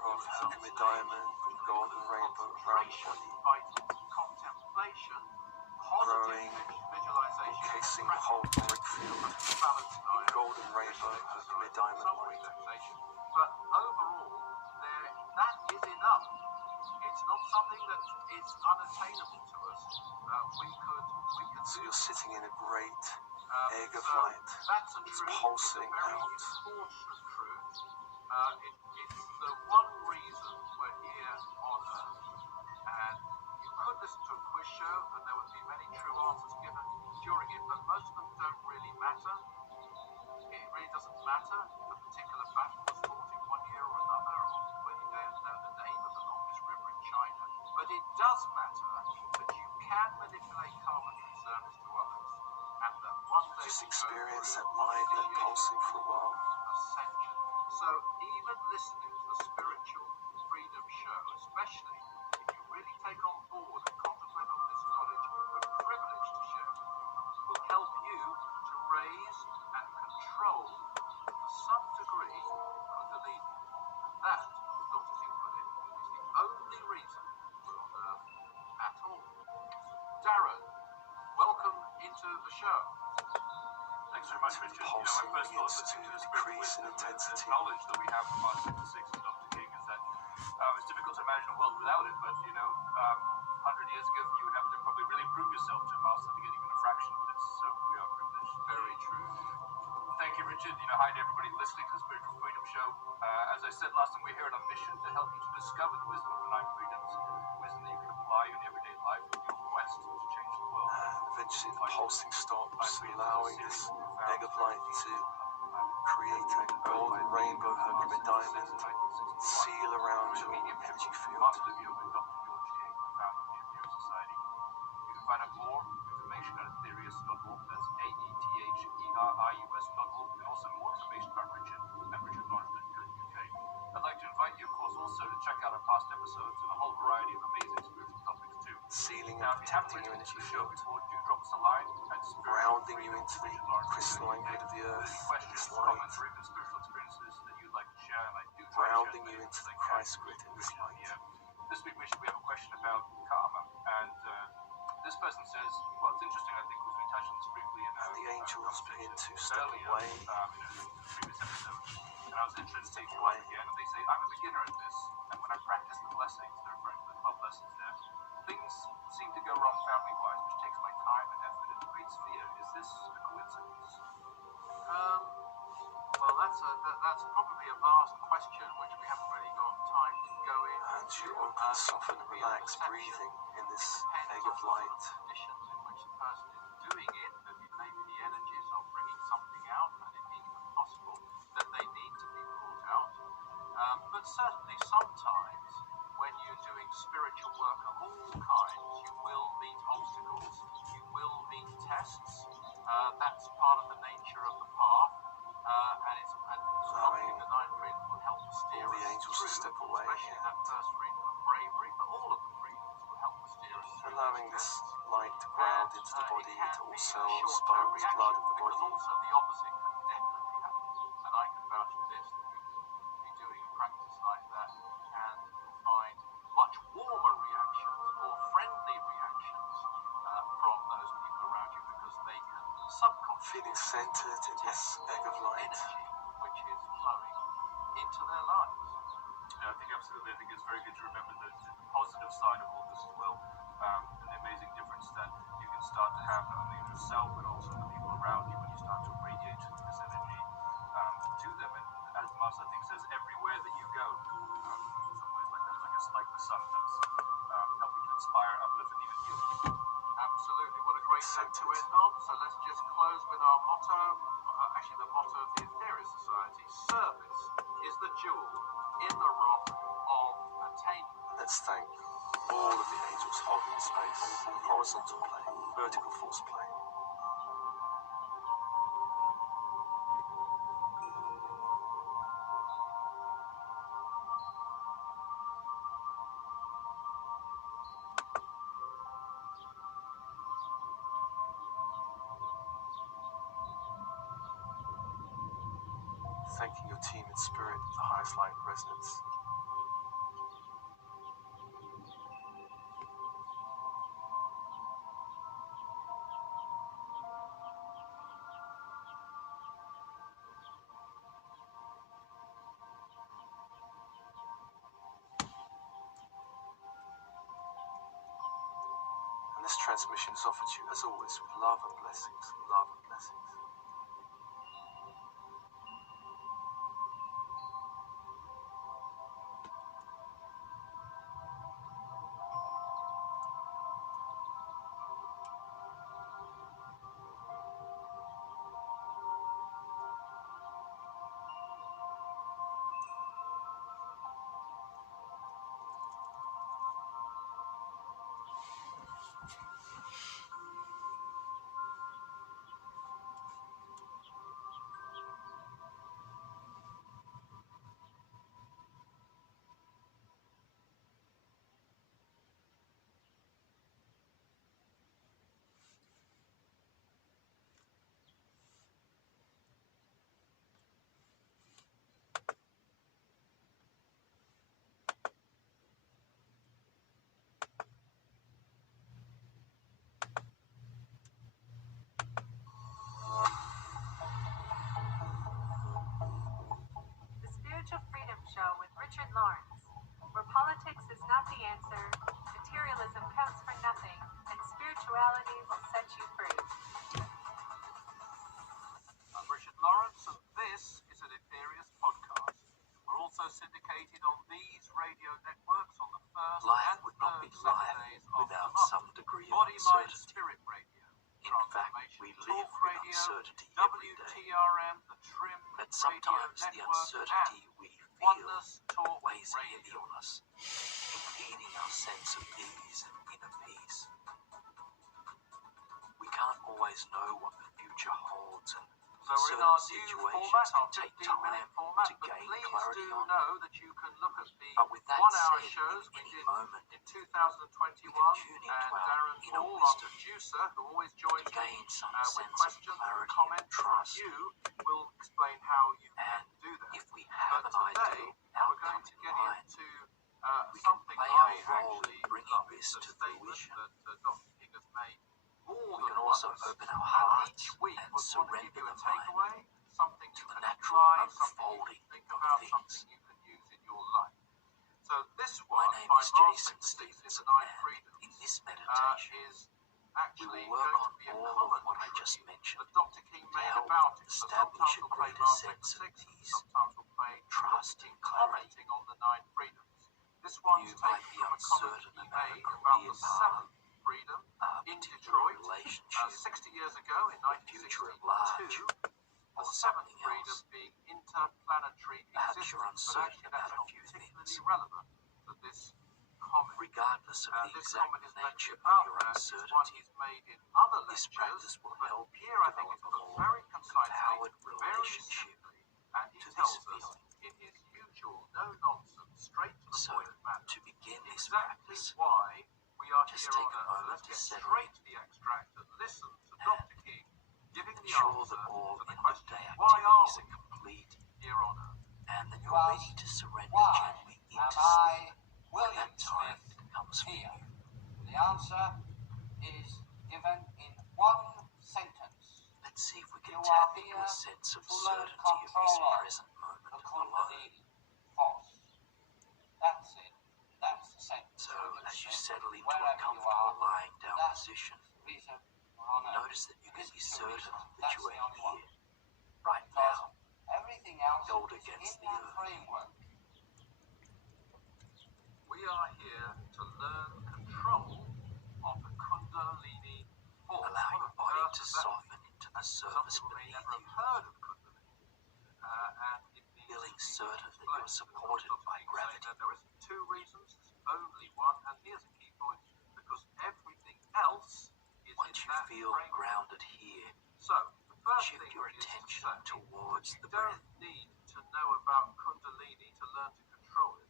of Herkimer diamond with golden rainbow around the body, contemplation, growing, encasing the whole auric field with golden rainbow Herkimer diamond light. But overall, that is enough. It's not something that is unattainable to us. We could. So you're sitting in a great egg of so light. That's a It's truth. pulsing It's a very out. important truth. It's the one reason we're here on Earth. And you could listen to a quiz show, and there would be many true answers given during it, but most of them don't really matter. It really doesn't matter if a particular battle was fought in one year or another, or whether you know the name of the longest river in China. But it does matter that you can manipulate karma through service to others, and that one day Just will go experience through that light, that pulsing for a while. ascension. So even listening to the Spiritual Freedom Show, especially if you really take on board and contemplate on this knowledge we're privileged to share with you, will help you to raise and control, to some degree, Kundalini. And that, as Dr. Singh put it, is the only reason we're on Earth at all. Darren, welcome into the show. Thanks very much, Richard. Pulsing My first thought begins to listening to the decrease in spiritual wisdom and intensity. knowledge that we have from our 66 and Dr. King is that it's difficult to imagine a world without it, but 100 years ago you would have to probably really prove yourself to master to get even a fraction of this, so we are privileged. Very true. Thank you, Richard. Hi to everybody listening to the Spiritual Freedom Show. As I said last time, we're here on a mission to help you to discover the wisdom of the 9 freedoms, wisdom that you can apply in everyday life in your quest to change the world. And eventually the pulsing stops, allowing this egg of light to create a golden rainbow Herkimer diamond seal around your energy field. Master of Yoga, Dr. George King, the founder of the Imperial Society. You can find out more information at Aetherius.org. That's AETHERIUS.org, and also more information about Richard at richardlawrence.co.uk. I'd like to invite you, of course, also to check out our past episodes and a whole variety of amazing spiritual topics too. Sealing Now, and if you haven't protecting your listened to energy the show field, before, do drop us a line at grounding you into the crystalline grid of the earth, Any questions, this comments, light, or even spiritual experiences that you'd like to share, and I do try to grounding share you them into as the I can. Christ grid in this light. This week, Richard, we have a question about karma, and this person says, well, it's interesting, I think, because we touched on this briefly in And the angels begin to step earlier, away. in a previous episode, and I was interested to take you on again, and they say, I'm a beginner at this, and when I practice the blessings, they're referring to the 12 lessons there, things seem to go wrong family-wise, which takes my time and effort and creates fear. Is this a coincidence? Well, that's probably a vast question which we haven't really got time to go in. And you open, soften, and relax, breathing in this egg of light. Conditions in which the person is doing it, that maybe the energies are bringing something out, and it being even possible that they need to be brought out. But certainly sometimes when you're doing spiritual work of all kinds, you will meet obstacles, you will meet tests. That's part of the nature of the path, and it's something the 9 freedoms will help to steer all the us angels to through, step away, especially that first freedom of bravery, but all of the freedoms will help to steer us through. Allowing these this tests. light to ground into the body, It can into all be a cells, short-term bones, reaction, blood of the because body. also the opposite can definitely happen. And I can vouch for this, that you can be doing a practice like that and find much warmer reactions or friendly reactions from those people around you, because they can subconsciously Feeling centered in this egg of light. energy which is flowing into their lives. Yeah, I think absolutely. I think it's very good to remember the positive side of all this as well, and the amazing difference that you can start to have not only in yourself but also in the people around you when you start to radiate this energy to them. And as the Master, I think, says, everywhere that you go, in some ways like that, like the sun does, helping to inspire, uplift, and even heal people. Absolutely. What a great note to end on. So let's just close with our motto, actually the motto of the Aetherius Society: service is the jewel in the rock of attainment. Let's thank all of the angels holding space, horizontal plane, vertical force plane. Thanking your team in spirit, the highest light resonance. This transmission is offered to you, as always, with love and blessings. Love and blessings. The Spiritual Freedom Show with Richard Lawrence, where politics is not the answer, materialism counts for nothing, and spirituality will set you free. I'm Richard Lawrence, and this is an Ethereus podcast. We're also syndicated on these radio networks on the first Life and would not be third life Saturdays of the without month. some degree of Body, Mind, uncertainty. Spirit Radio. In fact, we live Talk with Radio, uncertainty every day. WTRM, the Trim But sometimes the Radio Network, uncertainty and we feel Oneness Talk weighs heavy Radio. on us, impeding our sense of ease and inner peace. We can't always know what the future holds, and So we're in certain our new situations format, can our take 15-minute time format, to but gain please clarity do on. know that you can look at the But with that one-hour said, shows in we any did moment, in 2021, you can tune into and our Darren inner Hall, our wisdom producer, who always joins to me gain some with sense of questions and clarity and comments from trust. you, will explain how you can And do that. if we have But an today, ideal we're outcome going to in get mind, into we can something play I our role in actually bringing love. this It's a to statement fruition. that Dr. King has made more We than can also once. open our And hearts each week and we're going to surrender give you a the mind takeaway, something to you the can natural apply, something you unfolding can think of about, things. something you can use in your life. So this My one, name by is Martin Jason Stevens, Stevenson, The Nine and Freedoms, in this meditation, is we actually will work going on to be a all of what I commentary just mentioned that Dr. King to made help about it. So establish sometimes a we'll play greater Mark sense of 6, peace, sometimes we'll play trust, Dr. King and clarity. commenting on the Nine Freedoms. This one's You taken might be from a comment uncertain he about a made about career the path, seventh freedom a in particular Detroit relationship, 60 years ago in the future at large, 1962. or The seventh something freedom else. being interplanetary Perhaps existence, you're but uncertain actually that's about not a few particularly things. relevant to this comment. Regardless of the This exact comment is meant to nature be of about your that. It's one uncertainty, he's made in other this lectures, practice will but help you here I think develop it's a put more very concisely, empowered very relationship simply, and he to this tells us feeling. in his usual, no-nonsense, straight to the So, point manner to begin this exactly practice, why we are just here take on a Earth. moment Let's to get settle straight to the extract and listen to Dr. King giving the ensure answer that all to the end of question, day why are activities we are complete here on Earth? and that You you're ask, ready to surrender why gently am into I, sleep when William that time Smith, comes for here? you. The answer is given in one sentence. Let's see if we can You tap are into here a sense of to learn certainty of this control of present moment the alone. Kundalini force. That's it. That's the sentence. So, William as you Smith, settle into a wherever you comfortable are, lying down that's position, the reason we're on Earth. notice that you can This be is the certain reason. that That's you the are only one. here, right Because now, everything else held is against in the that earth. framework. We are here to learn control of the Kundalini force. Allow your What on body earth to does that soften mean? into the Some surface people may beneath never have you, heard of Kundalini, and it needs feeling to be certain that explained. you're supported by gravity. There isn't two reasons, there's only one, and here's a key point, because everything else is Once in you that feel framework. grounded here, So, the first shift thing your is to attention say, towards you the don't breath need to know about Kundalini to learn to control it.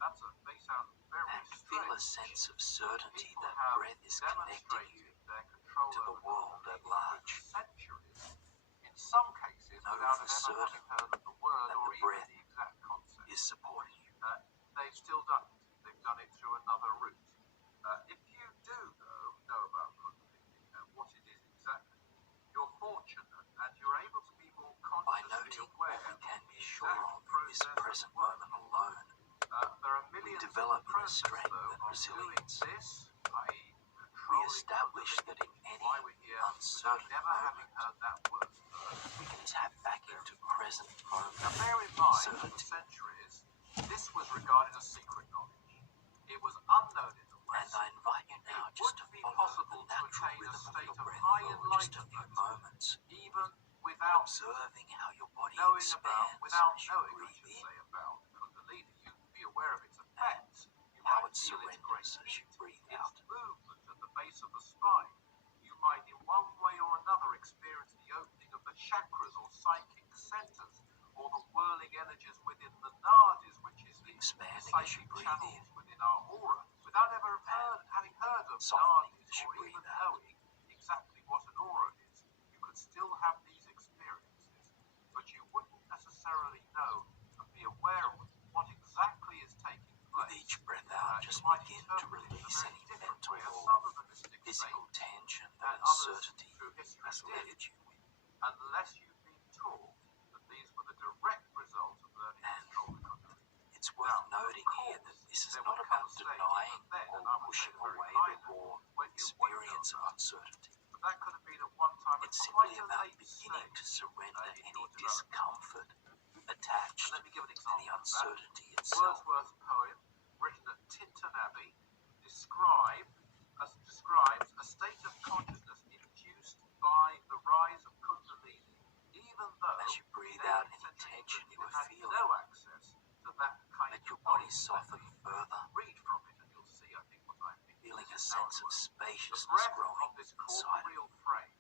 May sound very and feel a strange. sense of certainty People that have breath is connecting you demonstrated their control to the over world at Kundalini large. for centuries. In some cases, Know without for ever having certain heard of the word that or the even breath the exact concept. is supporting you. They've still done it. They've done it through another route. If you do, though, know about Kundalini and what it is exactly, you're fortunate and you're able to be more By consciously noting aware what we can of be the sure exact of in this process at present work. moment alone, There are we millions develop of inner process, strength though, and of resilience. doing this, i.e. We establish that in any why we're here without uncertain ever having moment, heard that word. we can tap back into present moment Now bear in mind, for certainty. centuries, this was regarded as secret knowledge. It was unknown in the And West. I invite you now It just to would be follow possible the to natural attain a rhythm of state your of breath high for just a few enlightenment, moments, even without observing how your body knowing expands without as you knowing, I breathe should in, say, about Kundalini. You can be aware of its effects. You how might it feel its great surrenders as you heat, breathe its out. movement at the base of the spine. You might, in one way or another, experience the opening of the chakras or psychic centers, or the whirling energies within the nadis, which is the Expanding as you psychic breathe channels in, within our aura, without ever having heard of softening nadis as you or breathe even out. knowing exactly what an aura is. You could still have these experiences, but you wouldn't necessarily know and be aware of what exactly is taking With place. each breath out, You just might begin to interpret it in a release very any different mental way, as or some of the mystics say, physical tension and that others uncertainty through history has did, left you with. unless you've been taught that these were the direct result of learning to control the Kundalini. It's worth Now, noting of here course, that this is there not will come about a stage denying even then, or and I would say pushing the very away high the level, raw when you would know experience of that. uncertainty. But that could have been at one time a It's quite simply a about late beginning to stage surrender in any your development. discomfort attached And let me give an to the example of that. uncertainty itself. Wordsworth's poem, written at Tintern Abbey, describes a state of consciousness induced by the rise of Kundalini, even though As you breathe in out 18th any century tension you England are had feeling, no access to that kind let of your body knowledge. soften Let me further, read from it and you'll see, I think, what I mean. feeling a This is how sense it of works. The spaciousness breath growing of this inside of you. corporeal frame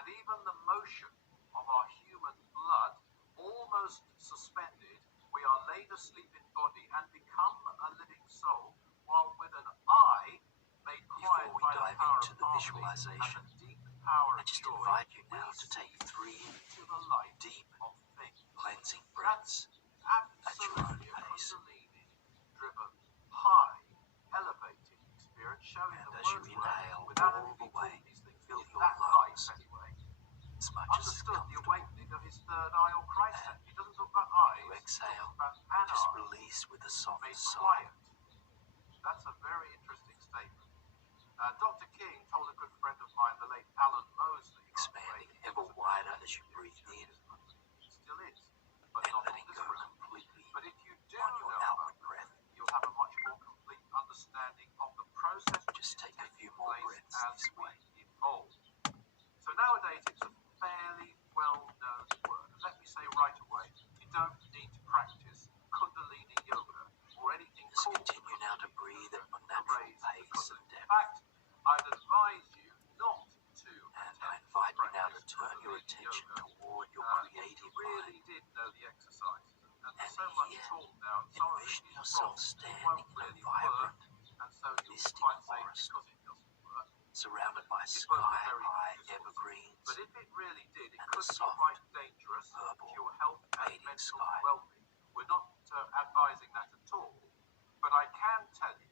and even the motion of our human blood almost suspended, we are laid asleep in body and become a living soul, while with an eye made quiet Before we by the dive power into of the harmony visualization, and the deep power I of just joy, invite you we now to take see 3 into the light deep of things. cleansing That's breaths at your own absolutely a pace. Kundalini-driven, high, elevating experience, showing And that as you Wordsworth, inhale without all having the been way, taught these things, fill in your that life lungs anyway, as much as is understood the comfortable. awakening of his third eye or Christ And center. He doesn't talk about eyes, you he talks exhale, about an just eye release with a soft made sigh. quiet. That's a very interesting statement. Dr. King told a good friend of mine, the late Alan Mosley, Expanding ever wider as you breathe in still is, but and not letting this go realm. completely But if you do on your know outward about breath. that, you'll have a much more complete understanding of the process which Just is take a taking few more place breaths as this we way. evolve. So nowadays it's a fairly well-known word. And let me say right away, you don't need to practice Kundalini yoga or anything Just called continue now to Kundalini breathe at yoga a to natural raise the pace and Kundalini. In depth. fact, I'd advise you not to And I attempt invite you now to practice turn your Kundalini attention yoga toward your if creative you really mind. did know the exercises. And there's And so much here, talk now, and some of it envision is yourself wrong. It standing won't in a really work, vibrant, and so you misty might say forest, because it doesn't work, surrounded by it won't be very sky-high useful. evergreens But if it really did, it and could the be soft, quite dangerous to purple, your health and fading mental sky. well-being. We're not advising that at all, but I can tell you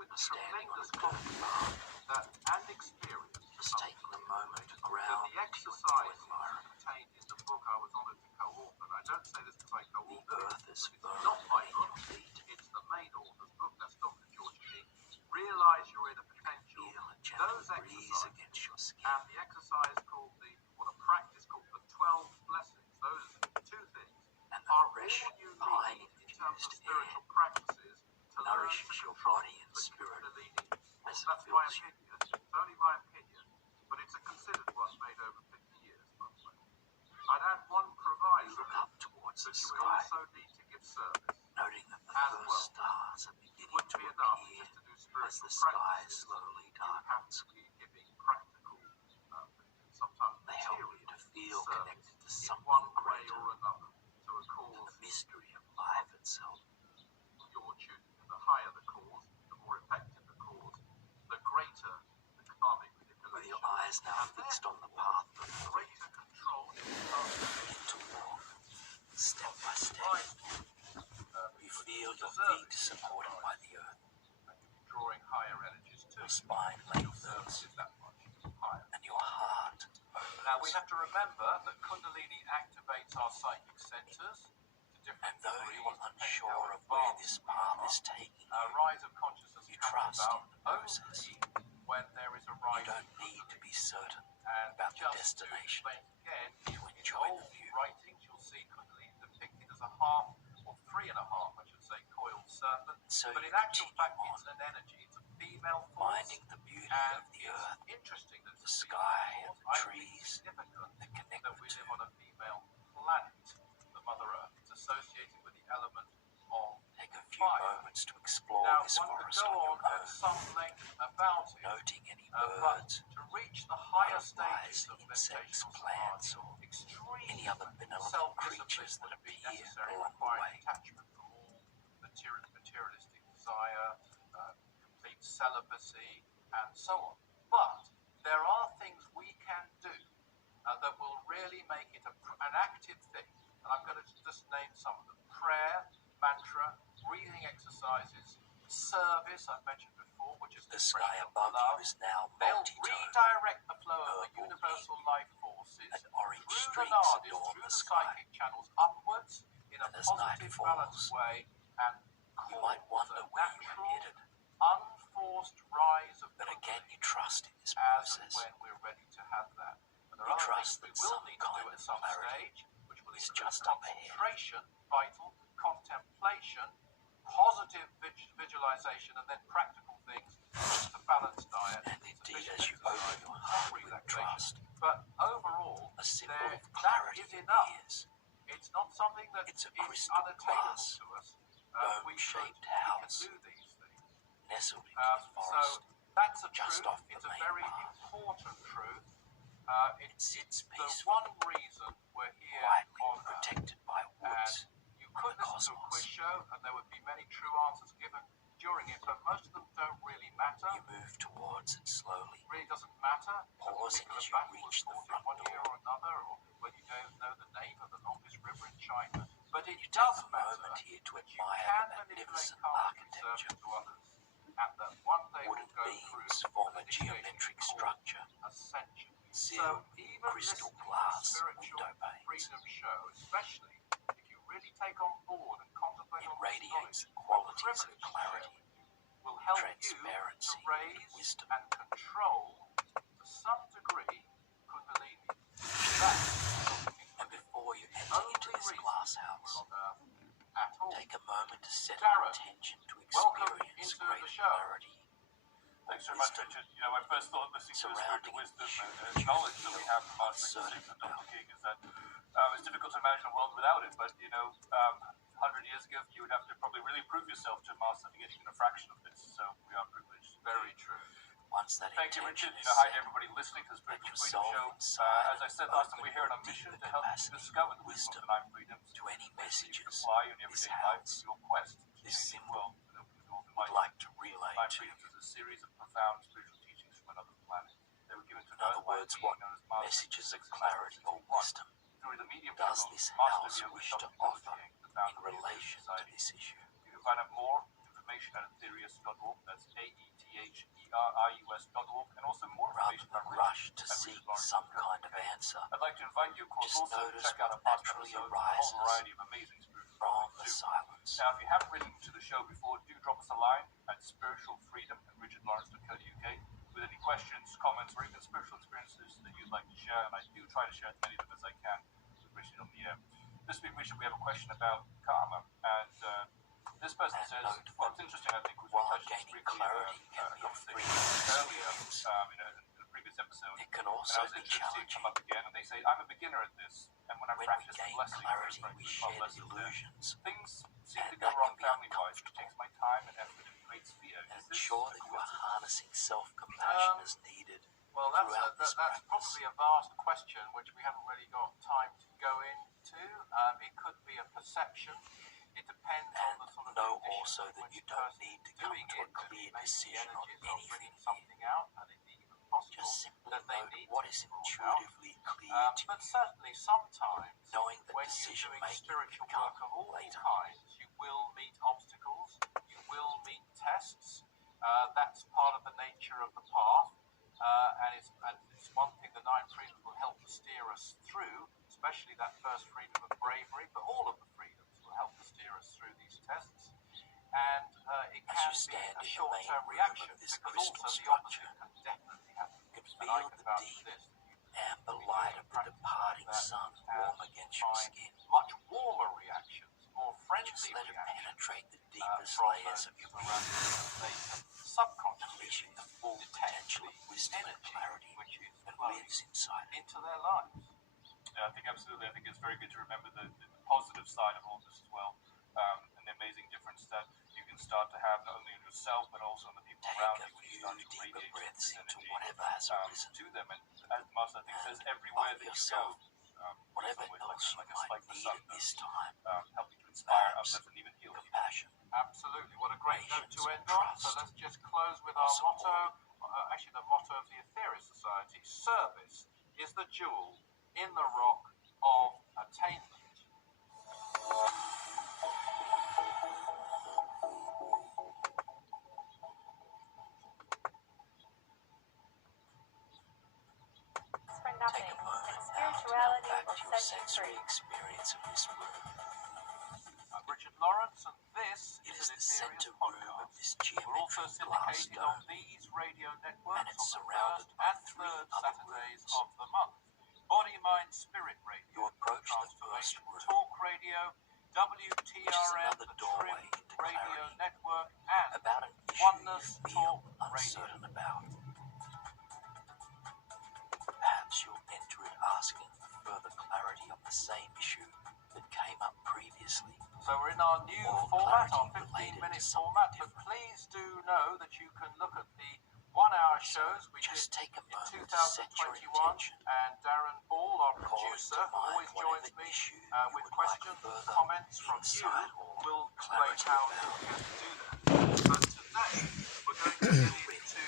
with standing on tremendous a dirty confidence path, that and experience just taking a moment to ground that the into your new exercises environment. contained in the book I was honoured to co-author. And I don't say this because I The co-authored earth it. is It's firm not my beneath book. your feet. It's the main author's book. That's Dr. George King. Realize your inner potential. Feel a gentle Those breeze exercises against your skin. and the exercise called the practice called the 12 blessings. Those two things And are the fresh, all you pine need in terms of infused air spiritual practices to learn to nourishes your control body and the spirit Kundalini. as it That's my fills you. opinion. It's only my opinion, but it's a considered one made over 50 years, by the way. I'd add one You proviso look up towards the that you would sky, also need to give service. noting that the as first well. stars are It beginning wouldn't to be enough appear just to do as spiritual the sky practices. slowly You have darkens. to be giving practical, sometimes They help material you to feel service connected to in something one way greater or another to a than cause. the mystery of life itself. You're choosing, and the higher the cause, the more effective the cause, the greater the karmic With manipulation. your eyes now And fixed on the therefore, path of the breath, greater control in the task begin to walk step by step. Christ You feel your feet supported by the earth, and you'll be drawing higher energies to your you. spine Your service lengthens, is that much higher. and your heart Now we opens. have to remember that Kundalini activates our psychic centers to different And though degrees. you are depending unsure how of where advanced this we path are. is taking Our you, rise of consciousness you comes trust about in the process. only when there is a You rise don't in need to be certain and about the just to destination explain again, to in enjoy the old view. writings you'll see Kundalini depicted as a half or 3.5, I should say, coiled serpent. So But you in actual continue fact, on, it's an energy. It's a female force. finding the beauty And of the it's earth, interesting that the it's a sky, female and force. the I think trees it's significant that connect that the we two. live on a female planet, the Mother Earth. It's associated with the element of Take a few fire. moments to explore Now, this one could forest go on your on at own, some length about it, noting any but birds, to reach the higher butterflies, stages of insects, meditational plants, samadhi, or extreme any other benevolent self-discipline creatures that would be appear necessary, along the requiring way. detachment from all materialistic desire, complete celibacy, and so on. But there are things we can do that will really make it an active thing. And I'm going to just name some of them. Prayer, mantra, breathing exercises, service, I've mentioned before, which is The the sky expression of above love. you is now They'll multi-toned, redirect the flow of the purple, universal pink, life forces and orange through the streaks nadis, adorn through the the sky. psychic channels upwards in a And as night positive, falls, balanced way, and You might cause wonder a where you were natural, headed, unforced rise of but again you Kundalini trust in this as and process. when we're ready to have that. And there You are trust things we that will some need to do kind at of some clarity stage, which will is include just up ahead. concentration, vital, contemplation, positive visualization, and then practical things, such as a balanced diet, And indeed, sufficient as you open exercise, your some heart with relaxation. trust, But overall, a symbol of that clarity is enough. appears. It's not something that It's a is crystal unattainable glass, to us. We dome-shaped can house, do these things. nestled into the So forest, that's a just truth. off the It's a main very path. important truth. It sits The peacefully, one reason we're here quietly on Earth. protected by And woods. you could the listen to a cosmos. quiz show, and there would be many true answers given during it, but most of them don't really matter. You move towards it slowly, It really doesn't matter. pausing Particular as you battle was reach the fought in front one year door. or another, or whether you don't know the name of the longest river in China. But it You does take a matter moment here to that you admire can the manipulate magnificent karma to architecture. serve to others, and that one day Wooden will go beams through form an a initiation geometric called structure, ascension. sealed So with even crystal listening to glass spiritual window panes. freedom show, especially if you really take on board and contemplate It on this radiates knowledge, qualities of privilege to share clarity, with you, will help you to transparency, and raise wisdom. and control, to some degree, Kundalini. That's And before you enter into this glass house, on Earth at all. take a moment to set Darren, your attention to welcome experience into greater the show. clarity. Thanks very much, Richard. You know, my first thought listening to the Surrounding spiritual wisdom issues and knowledge that we have from our uncertain Secret Secret Dr. King is that it's difficult to imagine a world without it, but, you know, 100 years ago, you would have to probably really prove yourself to master to get even a fraction of this, so we are privileged. Very true. Once that Thank you, intention Richard. is You know, hi to set, everybody listening to the let Spiritual Freedom yourself Show. inside As I said last time, open we're here on a your mission deeper to help you capacity, discover the wisdom wisdom of the nine freedoms, to any which you can messages apply in this everyday life house in your quest to this change the symbol world. And we can all would enlighten. like to relay Nine to freedoms you. is a series of profound spiritual teachings from another planet. They were given to In other Earth by a words, being what known as Master messages of 6 clarity or wisdom through the medium does channel this Master house Yoga wish Dr. to Dr. offer King, the in founder of the relation to Society. this issue? You can find out more information at aetherius.org. That's aetherius.org, and also more Rather information than about rush Richard to at seek richardlawrence.co.uk. some kind of answer I'd like to invite you, of course, Just also to notice check out our what past naturally episodes, a whole arises variety of amazing spiritual from topics the too. silence. Now, if you haven't written to the show before, do drop us a line at spiritualfreedom@richardlawrence.co.uk with any questions, comments, or even spiritual experiences that you'd like to share, and I do try to share as many of them as I can with Richard on the air. This week, Richard, we have a question about karma, and this person And says, note well, it's interesting, I think, was while touched gaining briefly clarity can a be a conversation free earlier experience, in a previous episode. it can And also I was be interested to see it come challenging. up again, and they say, I'm a beginner at this, and when I When we practice the gain blessings, clarity, we there's shed lessons there, illusions, things seem and to go that wrong can be family-wise. It uncomfortable. takes my time and effort and creates fear. Is this Ensure a that you are coincidence? harnessing self-compassion as needed Well, that's throughout this that's practice. probably a vast question which we haven't really got time to go into. It could be a perception. It depends on the sort of Know conditions also in that which you the don't person need to is come doing to it, a clear maybe the decision on energies are anything bringing here. something out, and it's even possible Just simply that they note need what to is be brought out. intuitively clear to But you, certainly sometimes knowing that when you're decision doing making spiritual can work come of all later. kinds, you will meet obstacles, you will meet tests. That's part of the nature of the path, and it's one thing the nine freedoms will help to steer us through, especially that first freedom of bravery, but all of the freedoms will help to steer us through these tests. And it As can can be a short-term reaction because also the opposite can definitely happen. You can And I feel can the vouch deep for this. amber light of the departing sun warm against your Find skin. much warmer reactions, more friendly Just let it reactions penetrate the deepest from layers of your being, they can subconsciously unleashing the full detect potential the of wisdom and energy clarity which is that flowing lives inside it. into their lives. Yeah, I think absolutely. I think it's very good to remember the positive side of all this as well, and the amazing difference that you can start to have not only in yourself but also in the people Take around a you when you few start to deeper radiate breaths this into energy whatever has arisen. to them. And as Mas, I think, says everywhere Offer that you go, yourself whatever it's always else you like might the need sun at this does, time. helping to inspire, Perhaps uplift, and even heal you. compassion, Absolutely. What a great note to Patience, end on. So trust, let's just close with our support. motto. Actually, the motto of the Aetherius Society: service is the jewel in the rock of attainment. For nothing, Take a moment and now to spirituality melt back will to your set you sensory free. experience of this room. I'm Richard Lawrence, and this It is is an the Aetherius center room of podcast. this We're also geometric glass syndicated on dome, these radio and networks it's on the surrounded first by and 3 third other Saturdays rooms. of the month. Body, Mind, Spirit Radio, You approach the first Transformation room. Talk Radio, WTRM, another the doorway Trim into Radio clarity. Network, and About an issue Oneness you feel Talk Radio. uncertain about. Perhaps you'll enter it asking for further clarity on the same issue that came up previously. So we're in our new Or format, our clarity related 15-minute to something format, but different. please do know that you can look at the 1-hour shows we did Just take a in moment to set your 2021, intention. and Darren Ball, our Call producer, to who always mind joins whatever me issue you with would like questions, further comments from you, insight or will explain clarity how about. you can do that. But today, we're going to get into